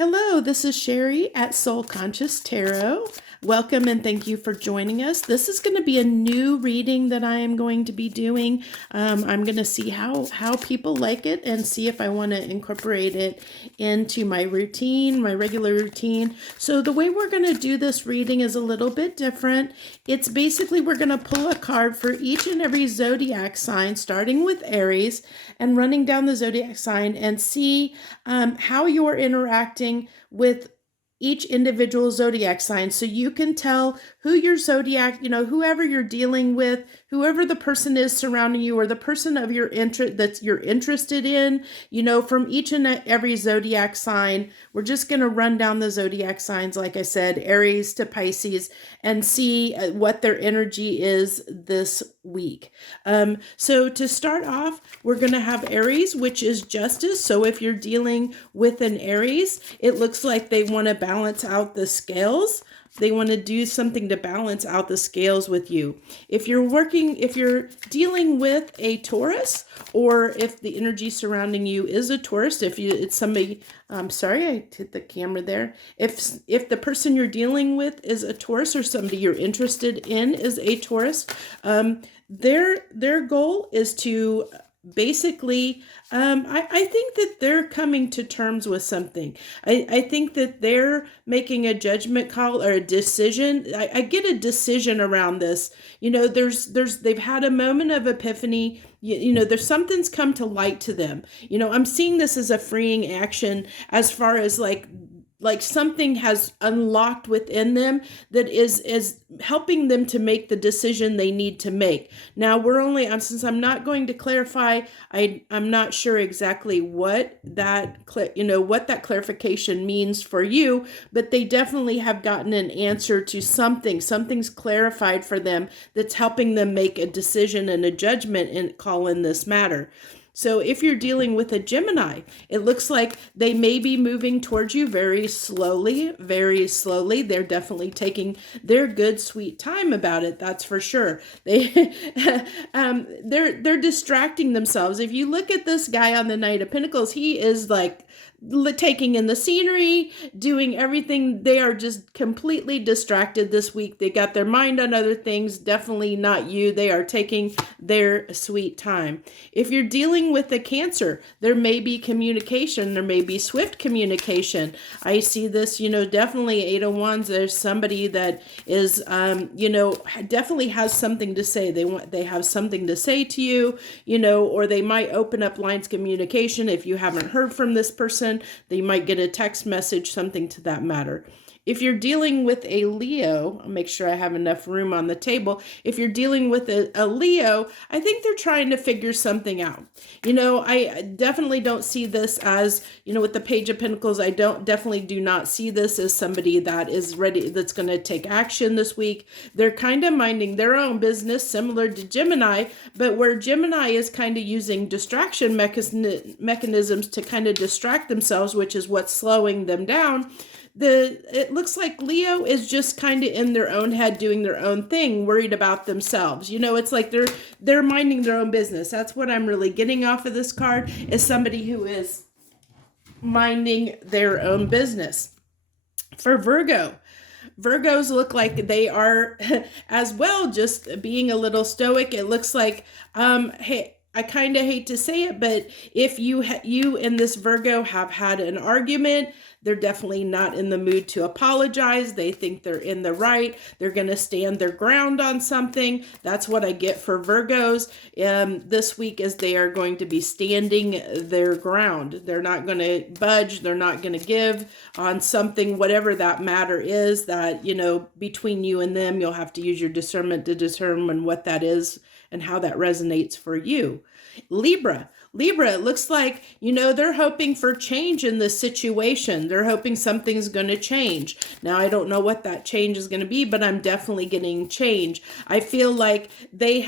Hello, this is Sherry at Soul Conscious Tarot. Welcome and thank you for joining us. This is going to be a new reading that I am going to be doing. I'm going to see how people like it and see if I want to incorporate it into my routine, my regular routine. So the way we're going to do this reading is a little bit different. It's basically we're going to pull a card for each and every zodiac sign, starting with Aries and running down the zodiac sign and see how you're interacting with each individual zodiac sign, so you can tell who your zodiac, whoever you're dealing with, whoever the person is surrounding you, or the person of your interest that you're interested in, from each and every zodiac sign. We're just going to run down the zodiac signs, like I said, Aries to Pisces, and see what their energy is this week. So to start off, we're going to have Aries, which is justice. So if you're dealing with an Aries, it looks like they want to balance out the scales. They want to do something to balance out the scales with you. If you're dealing with a Taurus, or if the energy surrounding you is a Taurus, it's somebody, I'm sorry, I hit the camera there. If the person you're dealing with is a Taurus, or somebody you're interested in is a Taurus, their goal is to basically, I think that they're coming to terms with something. I think that they're making a judgment call or a decision. I get a decision around this. They've had a moment of epiphany. There's something's come to light to them. I'm seeing this as a freeing action, as far as like something has unlocked within them that is helping them to make the decision they need to make. Now since I'm not going to clarify, I'm not sure exactly what that clarification means for you, but they definitely have gotten an answer to something. Something's clarified for them that's helping them make a decision and a judgment and call in this matter. So if you're dealing with a Gemini, it looks like they may be moving towards you very slowly, very slowly. They're definitely taking their good, sweet time about it. That's for sure. They're distracting themselves. If you look at this guy on the Knight of Pentacles, he is like taking in the scenery, doing everything. They are just completely distracted this week. They got their mind on other things. Definitely not you. They are taking their sweet time. If you're dealing with a Cancer, there may be communication. There may be swift communication. I see this, definitely Eight of Wands. There's somebody that is, definitely has something to say. They have something to say to you, or they might open up lines of communication. If you haven't heard from this person, they might get a text message, something to that matter. If you're dealing with a Leo, I'll make sure I have enough room on the table. If you're dealing with a Leo, I think they're trying to figure something out. I definitely don't see this as, with the Page of Pentacles, I definitely do not see this as somebody that is ready, that's going to take action this week. They're kind of minding their own business, similar to Gemini, but where Gemini is kind of using distraction mechanisms to kind of distract themselves, which is what's slowing them down. It looks like Leo is just kind of in their own head, doing their own thing, worried about themselves. It's like they're minding their own business. That's what I'm really getting off of this card, is somebody who is minding their own business. For Virgos look like they are as well, just being a little stoic. It looks like, hey, I kind of hate to say it, but if you and this Virgo have had an argument, they're definitely not in the mood to apologize. They think they're in the right. They're going to stand their ground on something. That's what I get for Virgos this week, is they are going to be standing their ground. They're not going to budge. They're not going to give on something, whatever that matter is that, between you and them. You'll have to use your discernment to determine what that is and how that resonates for you. Libra, it looks like, they're hoping for change in this situation. They're hoping something's going to change. Now, I don't know what that change is going to be, but I'm definitely getting change. I feel like they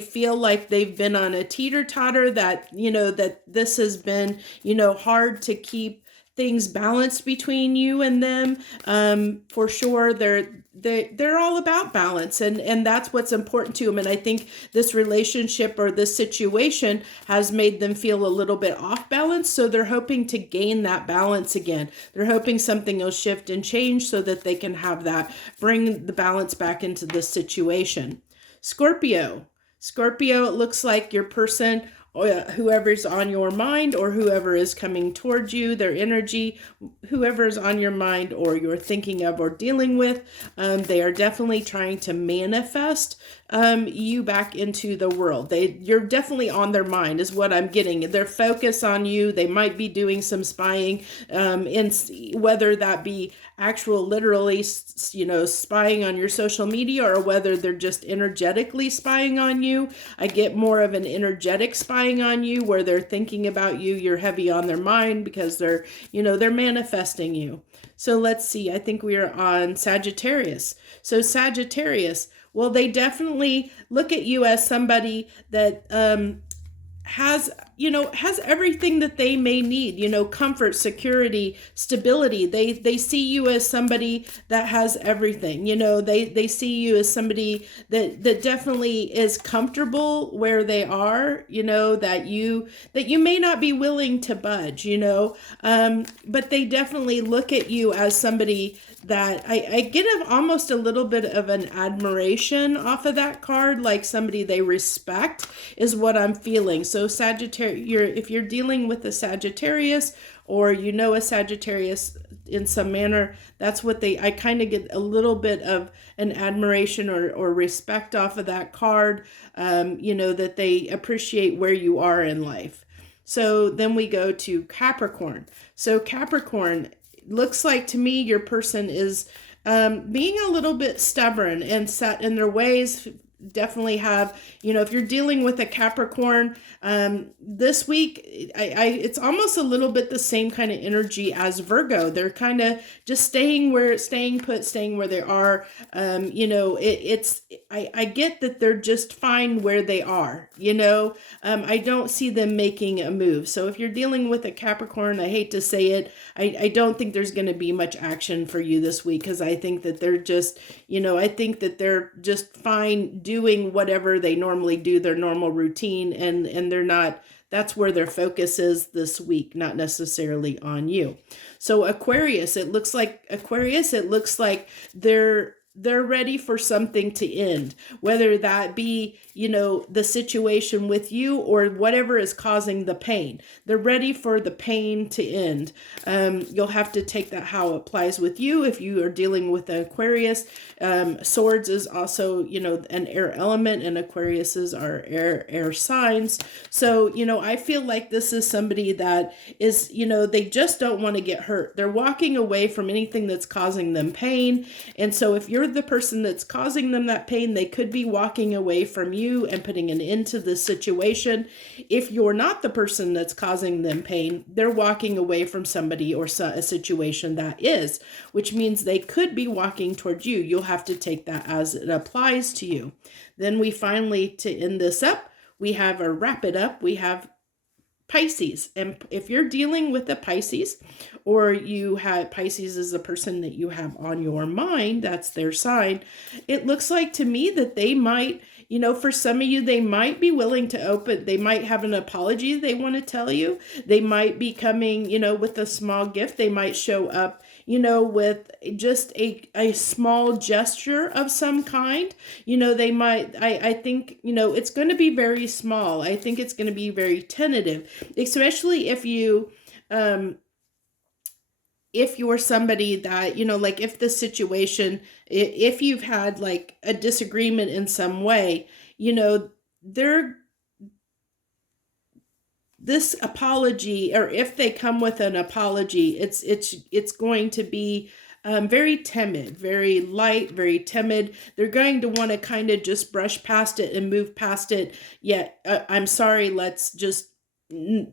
feel like they've been on a teeter-totter, that, that this has been, hard to keep things balanced between you and them. For sure, they're all about balance, and that's what's important to them. And I think this relationship or this situation has made them feel a little bit off balance, so they're hoping to gain that balance again. They're hoping something will shift and change so that they can have that, bring the balance back into this situation. Scorpio, it looks like your person, whoever's on your mind or whoever is coming towards you, their energy, whoever's on your mind or you're thinking of or dealing with, they are definitely trying to manifest you back into the world. You're definitely on their mind is what I'm getting. They're focused on you. They might be doing some spying, in whether that be actual literally spying on your social media or whether they're just energetically spying on you. I get more of an energetic spying on you where they're thinking about you. You're heavy on their mind because they're manifesting you. So let's see. I think we are on Sagittarius. So Sagittarius, well, they definitely look at you as somebody that has everything that they may need, comfort, security, stability. They see you as somebody that has everything. They see you as somebody that definitely is comfortable where they are, that you may not be willing to budge, but they definitely look at you as somebody that I get almost a little bit of an admiration off of that card, like somebody they respect is what I'm feeling. So Sagittarius, if you're dealing with a Sagittarius or a Sagittarius in some manner, that's what I kind of get a little bit of an admiration or respect off of that card, that they appreciate where you are in life. So then we go to Capricorn. So Capricorn, looks like to me your person is being a little bit stubborn and set in their ways. Definitely have, if you're dealing with a Capricorn this week, it's almost a little bit the same kind of energy as Virgo. They're kind of just staying where they are. I get that they're just fine where they are. I don't see them making a move. So if you're dealing with a Capricorn, I hate to say it, I don't think there's going to be much action for you this week, because I think that they're just, they're just fine doing whatever they normally do, their normal routine, and they're not, that's where their focus is this week, not necessarily on you. So Aquarius, it looks like they're ready for something to end, whether that be, the situation with you or whatever is causing the pain. They're ready for the pain to end. You'll have to take that how it applies with you. If you are dealing with an Aquarius, swords is also, an air element, and Aquariuses are air signs. So, I feel like this is somebody that is, they just don't want to get hurt. They're walking away from anything that's causing them pain. And so if you're the person that's causing them that pain, they could be walking away from you and putting an end to this situation. If you're not the person that's causing them pain, they're walking away from somebody or a situation that is, which means they could be walking towards you. You'll have to take that as it applies to you. Then we finally, to end this up, wrap it up, we have Pisces. And if you're dealing with a Pisces, or you have Pisces is the person that you have on your mind, that's their sign, it looks like to me that they might, for some of you, they might be willing to open, they might have an apology they want to tell you. They might be coming, with a small gift. They might show up, with just a small gesture of some kind. They might, I think, it's going to be very small. I think it's going to be very tentative, especially if you're somebody that, like if the situation, if you've had like a disagreement in some way, this apology, or if they come with an apology, it's going to be very timid, very light, very timid. They're going to want to kind of just brush past it and move past it. Yet, I'm sorry, let's just,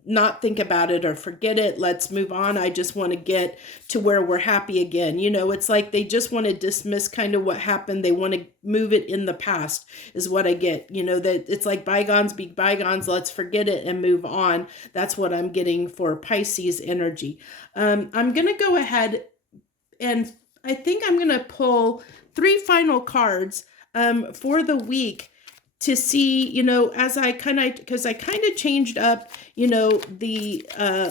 not think about it or forget it. Let's move on. I just want to get to where we're happy again. It's like they just want to dismiss kind of what happened. They want to move it in the past is what I get. That it's like bygones be bygones. Let's forget it and move on. That's what I'm getting for Pisces energy. I'm going to go ahead and I think I'm going to pull 3 final cards for the week to see, as because I kind of changed up, the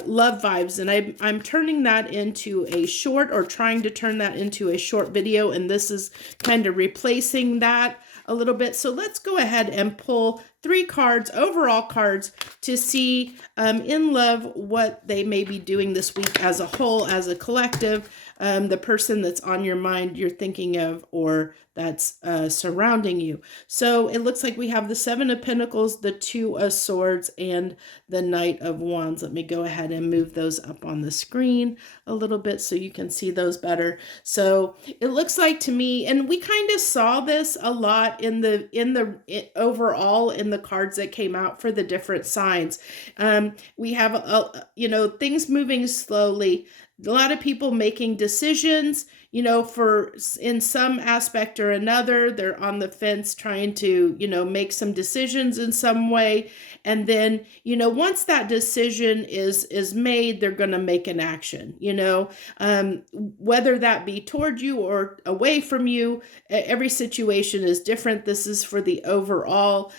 love vibes, and I'm turning that into a short, or trying to turn that into a short video, and this is kind of replacing that a little bit. So let's go ahead and pull 3 cards, overall cards, to see in love what they may be doing this week as a whole, as a collective, the person that's on your mind, you're thinking of, or that's surrounding you. So it looks like we have the 7 of Pentacles, the 2 of Swords, and the Knight of Wands. Let me go ahead and move those up on the screen a little bit so you can see those better. So it looks like to me, and we kind of saw this a lot in the overall in the cards that came out for the different signs. We have things moving slowly. A lot of people making decisions, for in some aspect or another. They're on the fence trying to, make some decisions in some way. And then, once that decision is made, they're going to make an action, whether that be toward you or away from you. Every situation is different. This is for the overall,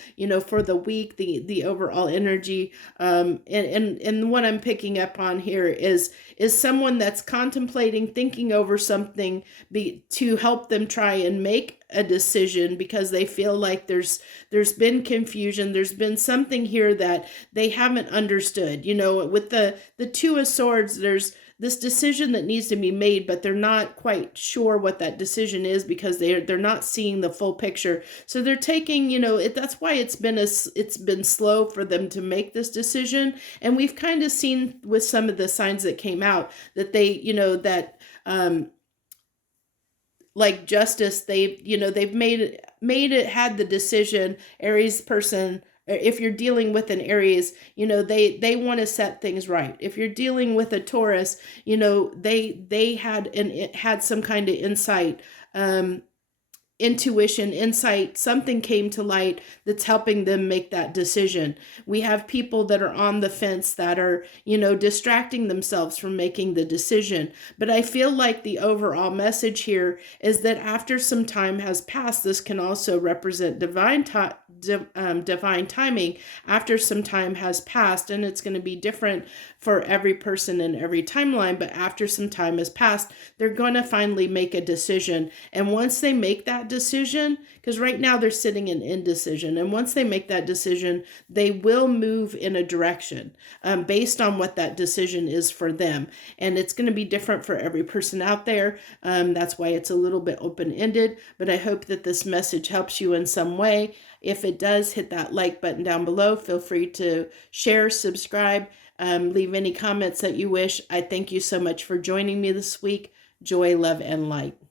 for the week, the overall energy. And what I'm picking up on here is someone that's contemplating, thinking over something to help them try and make a decision, because they feel like there's been confusion. There's been something here that they haven't understood. With the 2 of Swords, there's this decision that needs to be made, but they're not quite sure what that decision is, because they're not seeing the full picture. So they're taking, that's why it's been slow for them to make this decision. And we've kind of seen with some of the signs that came out that they, like Justice, they've had the decision. Aries person, if you're dealing with an Aries, they want to set things right. If you're dealing with a Taurus, they had some kind of insight, intuition, insight, something came to light that's helping them make that decision. We have people that are on the fence that are, distracting themselves from making the decision. But I feel like the overall message here is that after some time has passed, this can also represent divine timing. After some time has passed, and it's going to be different for every person in every timeline, but after some time has passed, they're going to finally make a decision. And once they make that decision, because right now they're sitting in indecision, and once they make that decision, they will move in a direction based on what that decision is for them. And it's going to be different for every person out there. That's why it's a little bit open-ended, but I hope that this message helps you in some way. If it does, hit that like button down below. Feel free to share, subscribe, leave any comments that you wish. I thank you so much for joining me this week. Joy, love, and light.